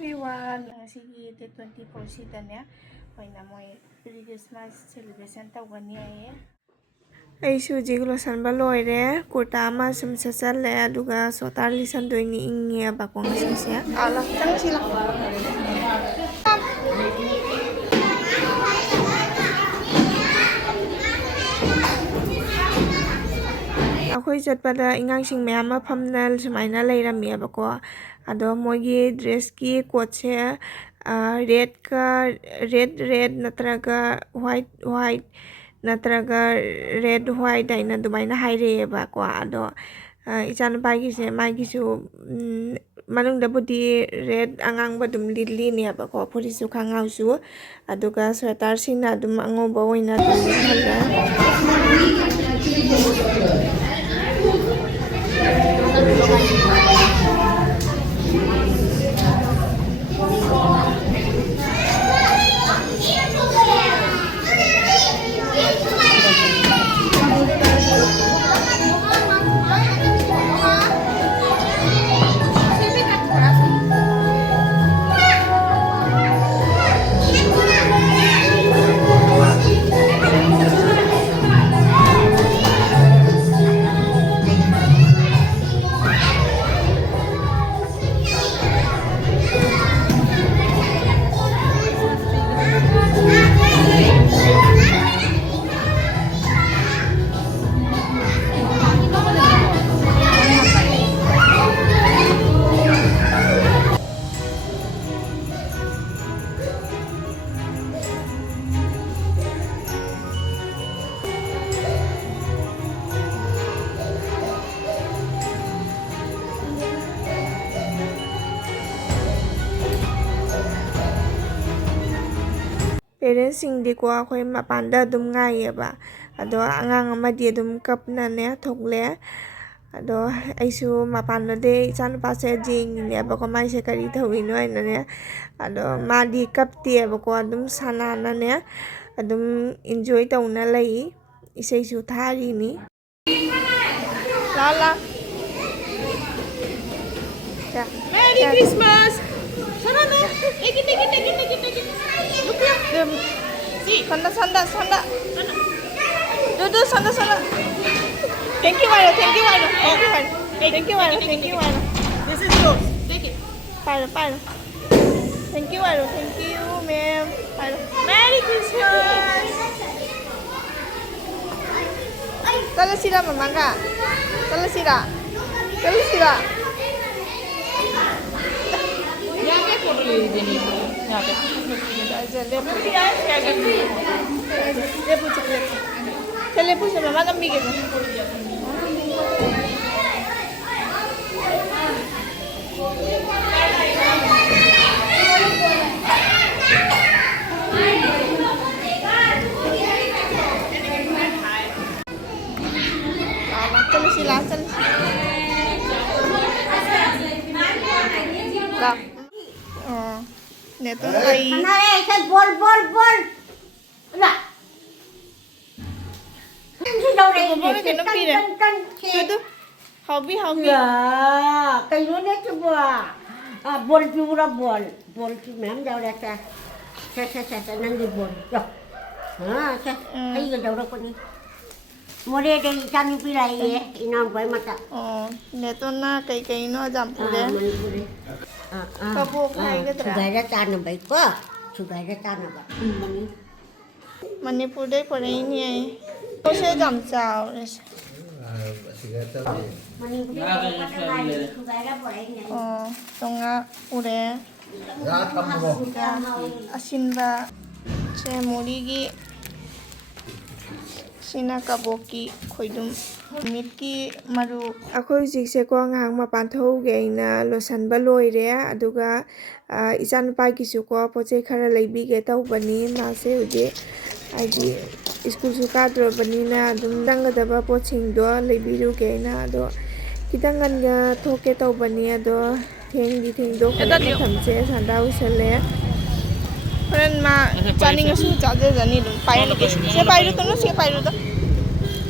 everyone! Sige, 24 sida niya. Kaya mo Christmas celebration tawani ay. Aisu jiglo sanba loire kurta ama sum sasal le aduga sotar lisan doini ingi bakong sisya. Ala, tang sila. Akhoi chatpada ingangsing mayam phamna sumaina leiramiabako ado mogi dress ki coat se red natraga white natraga red white daina dumaina haireba ko ado isan bagi se magi su manung dabudi red angang badum lili ni abako polisu khangau su aduga sweater sina dum ango bawoina dum hala parents di ko akhoi mapanda dum ngaieba ado angang amadi dum kapna ne thogle ado aisu mapanda de chan pase jing ne ba ko mai se kari thawi no ne ado madi kapti eba ko dum sana na ne adum enjoy tauna lai isai su thari ni lala Merry Christmas! Sana no? Take it. Look here. See. Sanda. Do sanda. Thank you, Viro. Thank you. This is yours. Take it. Viro. Thank you, Viro. Thank you, ma'am. Viro. Merry Christmas! Tala sila mamangka. Tala sila. यहाँ पे photo ले लीजिए नहीं तो यहाँ पे लेपू से मामा कम भी के चल सिला neto ay bol lah itu hobi ya kayu ni coba bol pura bol memang jauh dah saya nanti bol yo kayu jauh dah ni mode dari kami pilih inam kau mata neto na kay no jampure kabuk hai ke tra sudah ada tanah baik kok sudah ada tanah baik manipur dei pore ni ai ko se jam chao manipur sudah ada boleh ni tonga ure asinba che morigi sina kaboki khoidum mitki maru akhoi jikse ko ngang ma panthau ge ina losan ba loire aduga isan pa ki su ko poche khara leibi ge tau bani ma se uje aji school su ka dro bani na dum dang da ba poching do leibi ru ge na do kidangan ga thoke tau bani ado theng do ko thamche sanda usale friend ma chani ngasu chaje jani dum pai ni ke se pai ru to no se pai ru to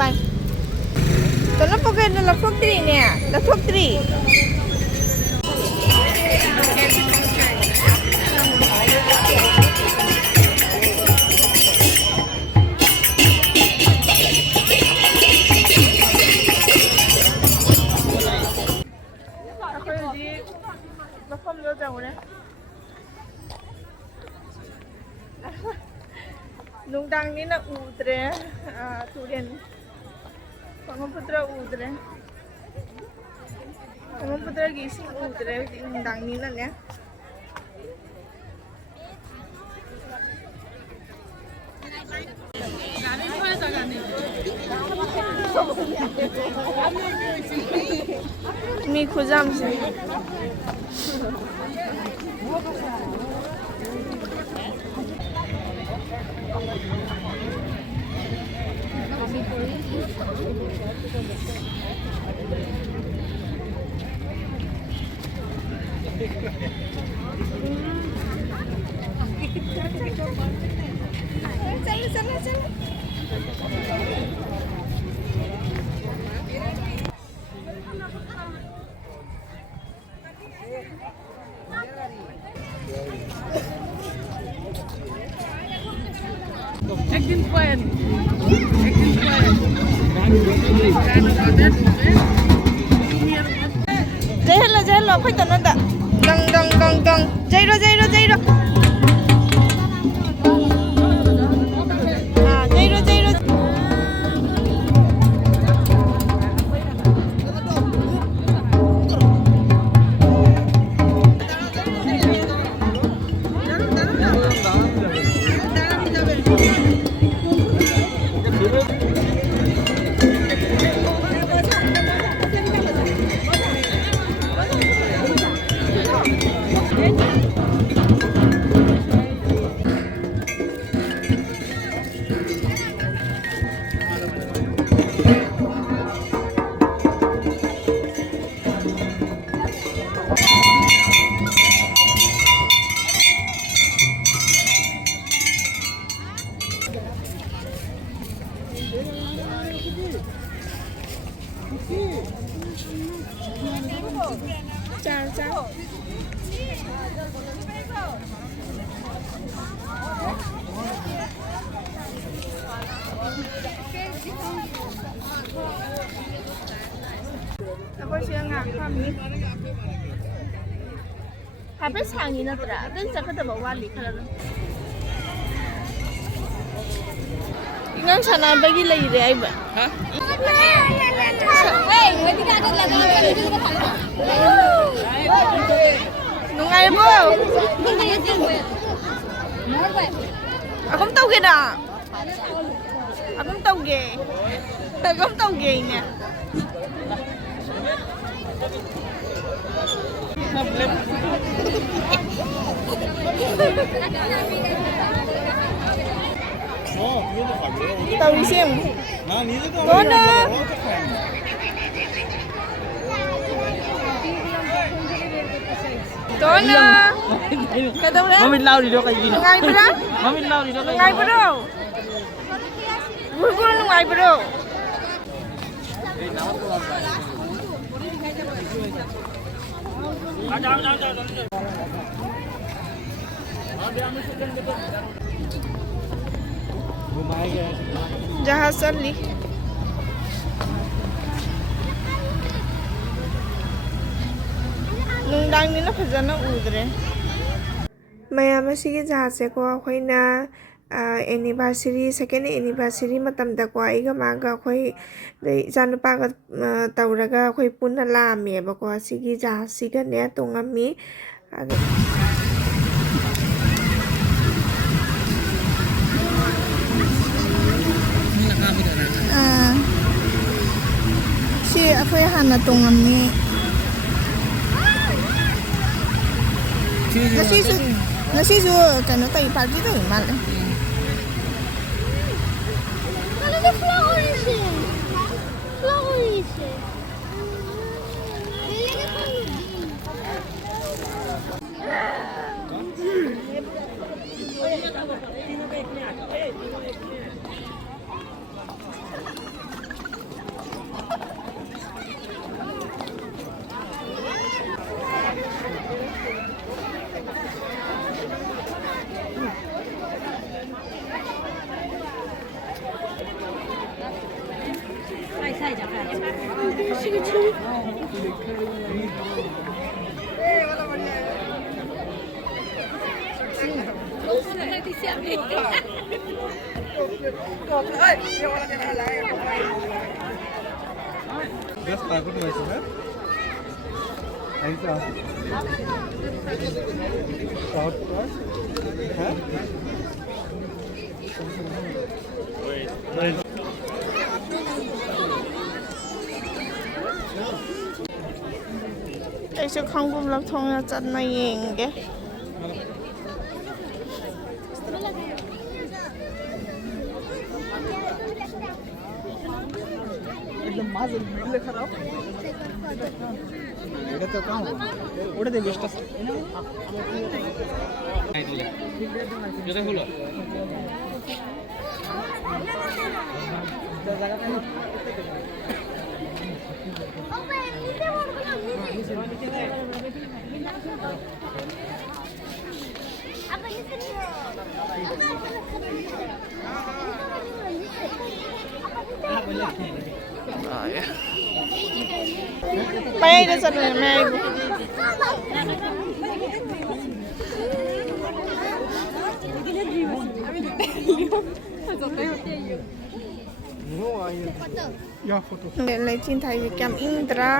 pai to no poke na la factory ne la factory ꯃꯐꯝꯗꯣ ꯆꯧꯔꯦ ꯅꯨꯡꯗꯥꯡꯅꯤꯅ ꯎꯗ꯭ꯔꯦ ꯇꯨꯔꯦꯟ ꯕ꯭ꯔꯍ꯭ꯃꯄꯨꯇ꯭ꯔ ꯎꯗ꯭ꯔꯦ ꯕ꯭ꯔꯍ꯭ꯃꯄꯨꯇ꯭ꯔꯒꯤ ꯏꯁꯤꯡ ꯎꯗ꯭ꯔꯦ ꯍꯧꯖꯤꯛ ꯅꯨꯡꯗꯥꯡꯅꯤꯅꯅꯦ ꯃꯤ ꯈꯨꯖꯥꯝꯁꯦ चलो Acting quiet. jai hello khoi tan da dang jai ro jai ro jai ro chào Aku siang kami. Habis hangin na tira. Dan sa kada bawali kalau. Ingan sana bagi lagi deh ay ba? Ha? Hey, hindi ka agad lagi. Nungay po. Akong tawge na. Akong tawge niya. Tàu đi xem. Con đó. Con đó. Cái đâu đấy? Mami lau đi đâu cái gì? Ngay bữa đó. Mami lau đi đâu cái gì? Ngay bữa đó. Vui vui nó ngay bữa đó. Jahaj salli. Nungdang ni na fazana udre. Mayam asigi jahaj se ko akhoi anniversary second anniversary matamda ko aiga maga akhoi janupa ga tauraga akhoi punna lame ba ko asigi jahaj siga ne tongami si akhoi hana tongami nasi su kano tayo party tayo mal Ano na flowers eh? Flowers eh. Just takut হয়েছে না আইসা short হ্যাঁ ऐसे खंगुम लब थोंगा चतना येंगे একদম মাঝে মিডলে খারাপ এটা তো কাম ওটা দে বেস্ট আছে যেটা হলো Bay ra chân này mẹ या photo để lấy trên thầy thì kèm Indra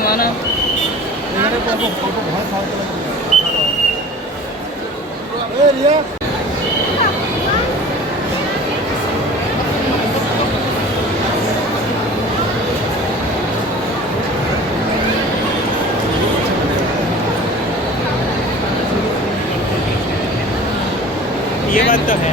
mana? ये बात तो है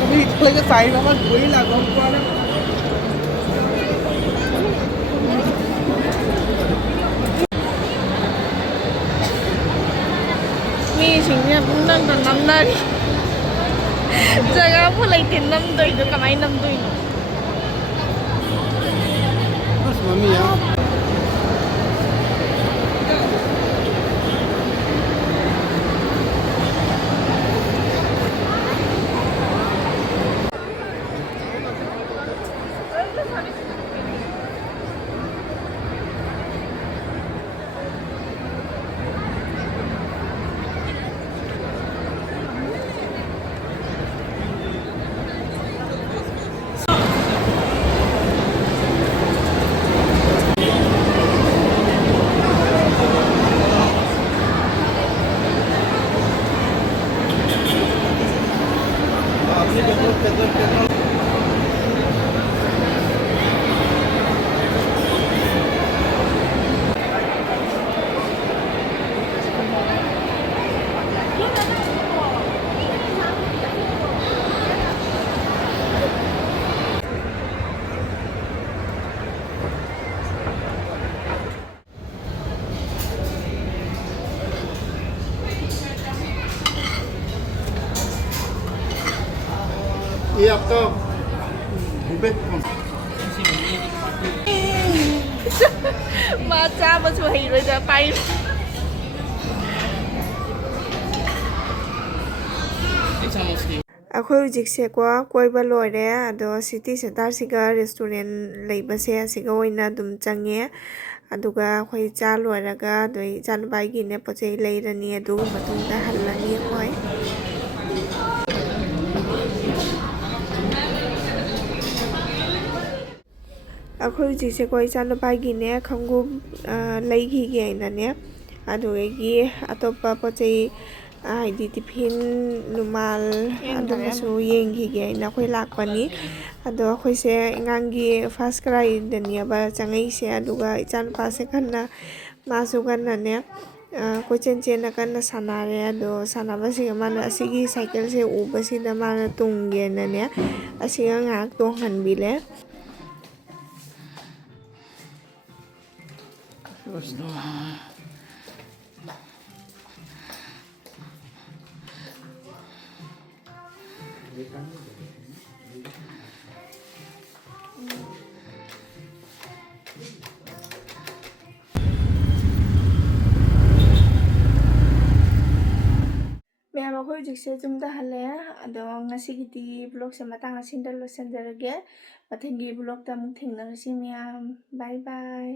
कभी इतने साइड में वही लगा हुआ है mi chính là cũng đang còn năm nay giờ các phụ lấy tiền năm tuổi được cả mấy năm tuổi nữa बस मम्मी यार ये आपका 900원. 마 짜면서 이러자 빠이. ꯑꯩꯈꯣꯏ ꯍꯧꯖꯤꯛꯁꯦꯀꯣ ꯀꯣꯏꯕ ꯂꯣꯏꯔꯦ ꯑꯗꯣ ꯁꯤꯇꯤ ꯁꯦꯟꯇꯔꯁꯤꯒ ꯔꯦꯁꯇꯨꯔꯦꯟ ꯂꯩꯕꯁꯦ ꯑꯁꯤꯒ ꯑꯣꯏꯅ ꯑꯗꯨꯝ ꯆꯪꯉꯦ ꯑꯗꯨꯒ ꯑꯩꯈꯣꯏ ꯆꯥ ꯂꯣꯏꯔꯒ ꯑꯗꯨ ꯏꯆꯥꯅꯨꯄꯥꯒꯤꯅꯦ ꯄꯣꯠ ꯆꯩ ꯂꯩꯔꯅꯤ ꯑꯗꯨꯒ ꯃꯇꯨꯡꯗ ꯍꯜꯂꯅꯤ ꯑꯩꯈꯣꯏ ꯍꯧꯖꯤꯛꯁꯦꯀꯣ ꯏꯆꯥꯅꯨꯄꯥꯒꯤꯅꯦ ꯈꯣꯡꯎꯞ ꯂꯩꯈꯤꯒꯦ ꯑꯩꯅꯅꯦ ꯑꯗꯨꯗꯒꯤ ꯑꯇꯣꯞꯄ ꯄꯣꯠ ꯆꯩ ꯍꯥꯏꯗꯤ ꯇꯤꯐꯤꯟ ꯅꯨꯃꯥꯜ ꯑꯗꯨꯝꯕꯁꯨ ꯌꯦꯡꯈꯤꯒꯦ ꯑꯩꯅ ꯑꯩꯈꯣꯏ ꯂꯥꯛꯄꯅꯤ ꯑꯗꯣ ꯑꯩꯈꯣꯏꯁꯦ ꯑꯉꯥꯡꯒꯤ ꯐꯥꯔꯁ ꯀ꯭ꯔꯥꯏꯗꯅꯦꯕ ꯆꯪꯉꯛꯏꯁꯦ ꯑꯗꯨꯒ ꯏꯆꯥꯅꯨꯄꯥꯁꯦ ꯀꯟꯅ ꯃꯥꯁꯨ ꯀꯟꯅꯅꯦ ꯀꯣꯏꯆꯦꯟ ꯆꯦꯟꯅ ꯀꯟꯅ ꯁꯥꯟꯅꯔꯦ ꯑꯗꯣ ꯁꯥꯟꯅꯕꯁꯤꯒ ꯃꯥꯅ ꯑꯁꯤꯒꯤ ꯁꯥꯏꯀꯜꯁꯦ ꯎꯕꯁꯤꯗ ꯃꯥꯅ ꯇꯣꯡꯒꯦꯅꯅꯦ ꯑꯁꯤꯒ ꯉꯥꯏꯍꯥꯛ ꯇꯣꯡꯍꯟꯕꯤꯔꯦ ꯃꯌꯥꯝ ꯑꯩꯈꯣꯏ ꯍꯧꯖꯤꯛꯁꯦ ꯌꯨꯝꯗ ꯍꯜꯂꯛꯑꯦ ꯑꯗꯣ ꯉꯁꯤꯒꯤꯗꯤ ꯕ꯭ꯂꯣꯛꯁꯦ ꯃꯇꯥꯡ ꯑꯁꯤꯗ ꯂꯣꯏꯁꯤꯟꯖꯔꯒꯦ ꯃꯊꯪꯒꯤ ꯕ꯭ꯂꯣꯛꯇ ꯑꯃꯨꯛ ꯊꯦꯡꯅꯔꯁꯤ ꯃꯌꯥꯝ ꯕꯥꯏ ꯕꯥꯏ